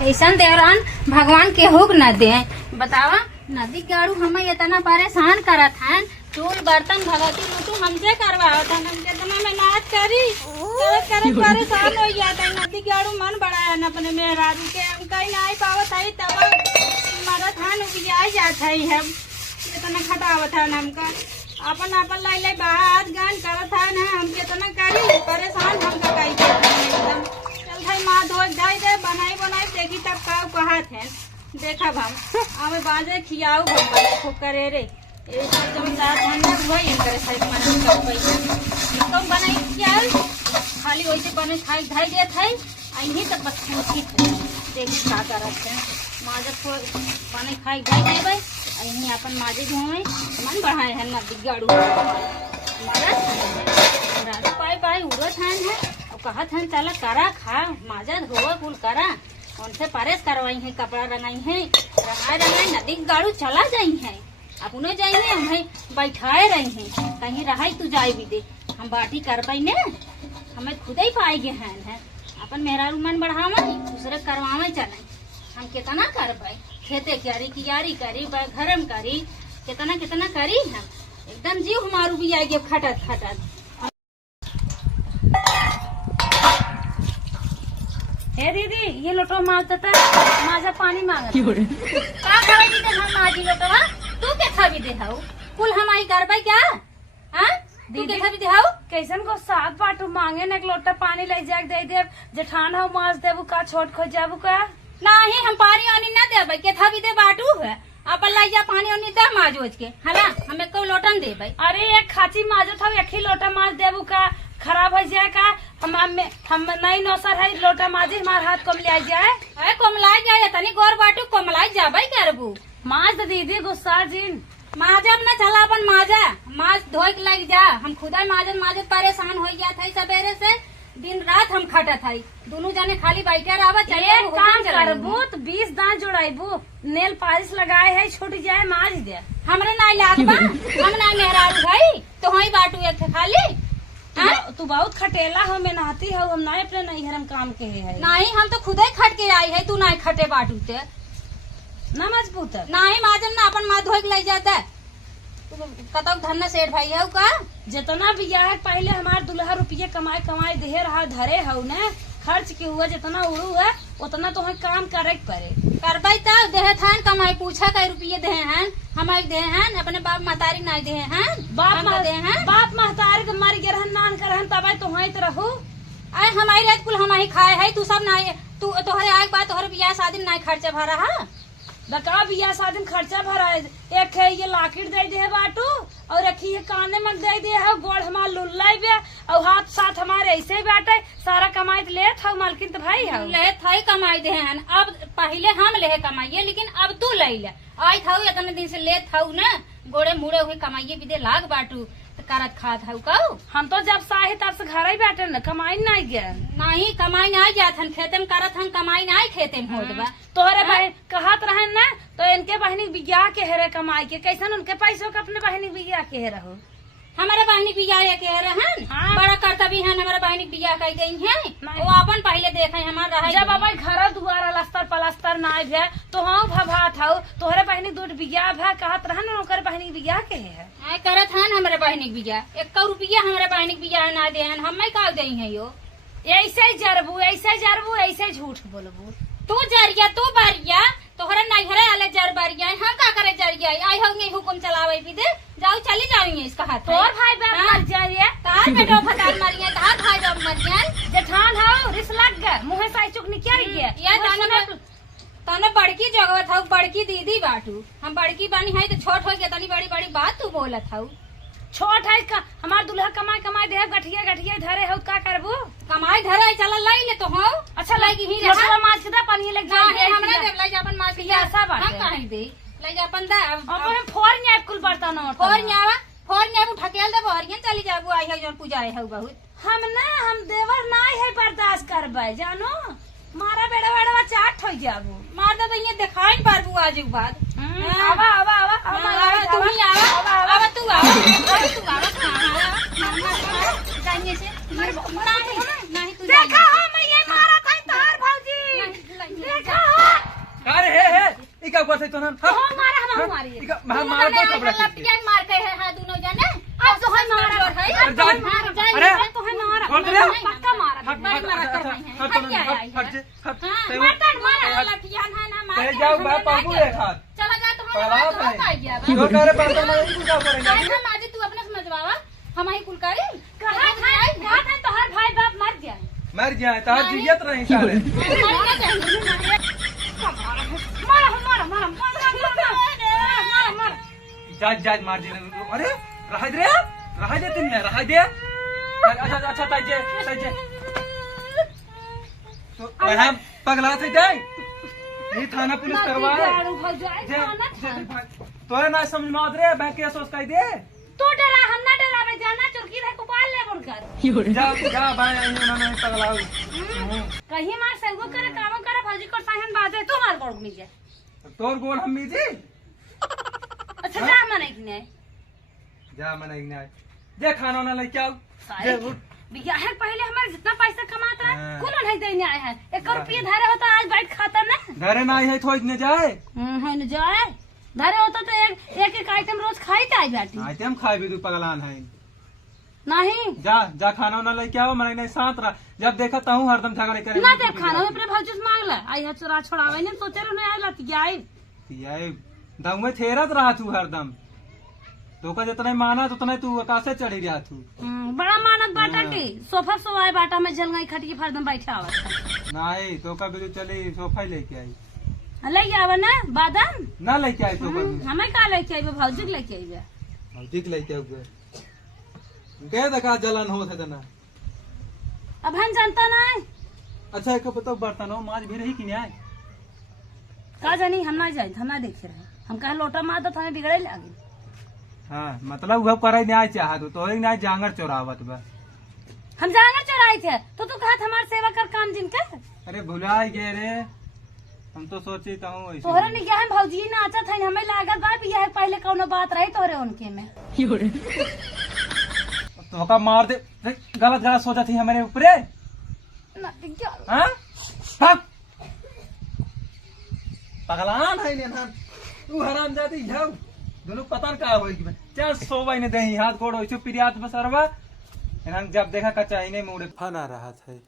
ऐसा देवरान भगवान के हुक न दे। बतावा नदी गाड़ू हमें इतना परेशान करत हैं, चूल बर्तन भगती मुतु हमसे करवावत है, हम कितना मेहनत करी करे परेशान हो जाता है। नदी गाड़ू मन बढ़ाया न अपने मेहरारू के, हम कहीं नहीं पावत है तब मरत है उपजाई जात है, हम इतना खटावत है हमका अपन अपन लाई लाई बात गान करत है ना, हम कितना करी परेशान हमका कई एकदम। चल भाई माँ धोई धाई दे बनाई बनाई देखी तब का कहत है, देखा हम हमें बाजे खियाऊ खूब करे रे जमींदार धंधा वही करे साइड मन का पैसा कम बनाई खियाऊ खाली वैसे बने खाई धाई देत है अही तक बस पूछी देखी का करत है माजे को बने खाई धाई देबै अही अपन माजे घूमे मन बढ़ाए है ना दिगाड़ू मारा रात पाई पाई उड़त है और कहत है चला करा खा माजा धोवा कुल करा उनसे परेश करवाई है, कपड़ा रंगाई है, रंगाई नदी गाड़ू चला जाई है, अपने जाइए हमें बैठाए रही हैं, कहीं रहा तू जाए भी दे हम बाटी कर पाई ने हमें खुद ही पाएगे हैं अपन मेहरारू मन बढ़ावा दूसरे करवावे चले हम कितना कर पाए खेते क्यारी कियारी करी घरम करी कितना कितना करी हम एकदम जीव हमारू भी आएगी खटत खटत। हे दीदी ये लोटो मांगता था माजा पानी मांगता का खावे दे हम माजी लोटवा तू के खावी दे हाउ कुल हम आई करबै क्या हां तू के खावी दे हाउ कैसन को सात बाटू मांगे न एक लोटा पानी ले जाके दे दे जेठान हो माज देबू का छोट खो जाबू का नहीं हम पानी वानी न देबै के खावी दे बाटू है अपन लाई जा पानी वानी दे माजोज के हला हमें को लोटन देबै। अरे एक खाची माजो था एक ही लोटा माज देबू का खराब हो जाए का हम नहीं नौसर है लोटा माजी हमारे हाथ कोमला जाए अरे कोमलाई जाए तनी गोर बाटू कोमलाई जाबै करबू माज दीदी गुस्सा जिन माजब न चला अपन माजा माज धोई के लग जा हम खुदा माजत परेशान हो गया था सवेरे से दिन रात हम खटत है दोनों जाने खाली बैठे रहा चले काम करबू तो 20 दांत जोड़ाबू नेल पालिश लगाए है छूट जाए माज दे हमरे नहीं लागबा हम ना मेहरारू भाई तो वही बाटू एक खाली तू बहुत खटेला हो मैं नहाती हो हम नहीं अपने नहीं हम काम के है नहीं हम तो खुद ही खट के आई है तू नहीं खटे बाटू ते ना मजबूत नहीं माजन ना अपन माँ धोई के ले जाता है कतक धन सेठ भाई है का जितना भी है पहले हमारे दुल्हा रुपये कमाए कमाए दे रहा धरे हो न खर्च के हुआ जितना उड़ू है उतना तो हमें काम करे पड़े करबै तब देहे थान कमाई पूछा कई रुपये दे हैं हमारे दे हैं अपने बाप महतारी नहीं दे हैं बाप महतारी के मर गे रहन नान कर तब तो वहीं तो रहू आए हमारी रात कुल हमारी खाए है तू सब नहीं तू तोहरे आग बात तोहरे बियाह शादी नहीं खर्चा भरा है बका बियाह शादी में खर्चा भरा है एक है ये लाकिट दे दे बाटू और एक ही काने में दे दे है गोड़ हमार लुल्ला बे और हाथ साथ हमारे ऐसे बैठे सारा कमाई ले था मालकिन तो भाई है ले था कमाई दे हैं अब पहले हम ले कमाइए लेकिन अब तू ले आई था इतने दिन से ले था न गोड़े मुड़े हुए कमाइए भी दे लाग बाटू करत खात है कहू हम तो जब साहे तब से घर ही बैठे न कमाई नहीं गया नहीं कमाई नहीं जात हन खेते में करत हन कमाई नहीं खेते में होत बा तोहरे बहन कहत रहे न तो इनके बहनी बियाह के हेरे कमाई के कैसन उनके पैसों के अपने बहनी बियाह के हेरे हो हमारे बहनी बियाह के रहन बड़ा कर्तव्य है हमारे बहनी बियाह कर गई है वो अपन पहले देखे हमारा रहे जब अब घर दुआरा लस्तर पलस्तर ना भे तो हाँ भभा था तोहरे बहनी दूध बियाह भे कहत रहन ओकर बहनी बियाह के है करत हन हमारे बहनी बियाह 1 रुपया हमारे बहनी बियाह ना दे हम का दे है यो ऐसे जरबू ऐसे झूठ बोलबू तू जरिया तू बारिया तोहरा नहीं घरे आले जर बारिया हम का करे जरिया आई होंगे हुकुम चलावे भी दे जाओ चली जाएंगे इसका हाथ तोर भाई बाप मर जाइए तार बेटो फटार मारिए तार भाई बाप मरिए जेठान हो रिस लग गए मुंह से चुक निकल गया या तने बड़की जगह था बड़की दीदी बाटू हम बड़की बनी है तो छोट हो गया तनी बड़ी बड़ी बात तू बोलत था छोट है हमार दुल्हा कमाई कमाई दे गठिया धरे हो का करबू कमाई धरे चला लाई ले तो हो अच्छा लगी ही रहा माछ के पानी लग जाए हमरा देव लाई अपन माछ के ऐसा बात हम काहे दे लाई अपन दा अपन फोर न्याय कुल बर्तन फोर न्याय उठकेल दे बहरियन चली जाबू आई है जोन पूजा है बहुत हम देवर नहीं है बर्दाश्त करबै जानो मारा बेड़ा चाट हो जाबू मार दे तो ये दिखाई पारबू आज के बाद आवा तू ही आवा तू जानिए से नहीं तू देखा हम ये मारा था तार भौजी देखा का ऊपर से तो ना तो हम मारा हम मारी हम मार दो थोड़ा लपटिया मार के है हां दोनों जने अब तो हम मारा है अरे तो हम मारा छोड़ दे पक्का मारा हट बड़ी मारा कर रही हैं हट हट बर्तन मारा लपटिया ना मार कह जाओ मैं पापू एक हाथ चला जा तो पगला हम है। आ गया जो कह रहे बर्तन में तू क्या करेंगे हम आज तू अपने समझवावा हम ही कुलकारी कहां था तो हर भाई बाप मर गया मर जाए तो जियत रही सारे मारा मारा मारा मारा मारा जाज जाज मार दे अरे रहा दे तुमने रहा दे अच्छा अच्छा ताजे तो हम पगला थे जाए ये थाना पुलिस करवाए तोरे ना समझ में आत रे बैंक केस उसका दे तो डरा हम ना डरावे जाना चुरकी रे गोपाल ले बुनकर जा भाई उन्होंने पगला कहीं मार सेगो करे काम करे फौजी को साहन बाजे तो मार पड़ नहीं जाए तोर गोल हम जी अच्छा जा मने कि नहीं जा मने ना जे खाना ना लेके आओ जे उठ बिया है पहले हमारे जितना पैसा कमाता है हाँ। कौन नहीं देने आए हैं 1 रुपया धरे होता आज बैठ खाता ना घरे ना आई है थोड़ी न जाए है न जाए धरे होता तो एक आइटम रोज खाई जाए बैठी आइटम खाए भी तू पगलान है नहीं जा खाना ना लेके आओ मने नहीं शांत रह जब देखता हूँ हरदम झगड़े करे ना देव खाना में अपने भौजी से मांग ले आई है चोरा छोड़ावे ने सोचे रहे नहीं आए लती आई ये दम में थेरत रहा तू हरदम तो का जितना माना उतना तू आकाशे चढ़ी रहा तू बड़ा मानत बाटा की सोफा सोवाए बाटा में जल गई खटिए फरदम बैठा हुआ नहीं तो का भी चली सोफा ही लेके आई ले आवा ना बादाम ना लेके आई तो हमें का लेके आइबे भौजी के लेके आइबे ठीक लेके आओगे कह दका जलन हो थे ना अब हम जानता ना अच्छा एक बताओ बर्तन हो माज भी रही कि नहीं आए का जानी हम ना जाए हम ना देखे रहे हम कहा लोटा मार तो हमें बिगड़े लागे हाँ मतलब वह करे नहीं चाहत तो ही नहीं जांगर चोरावत बा हम जांगर चढ़ाए थे तो तू कहा हमारे सेवा कर काम जिनका अरे भुलाए गए रे हम तो सोचे हूँ तोहरा नहीं गया है भौजी नाचा था हमें लागत बा बिया है पहले कौनो बात रही तोहरे उनके में तो का मार दे गलत गलत सोचा थी हमारे ऊपरे हाँ? भाग। पगलान है ना तू हराम जाती जाओ दोनों पता का हो चार सो ने दही हाथ गोड़ हो पिरियात बसरवा जब देखा कचा ही नहीं मुड़े फना रहा था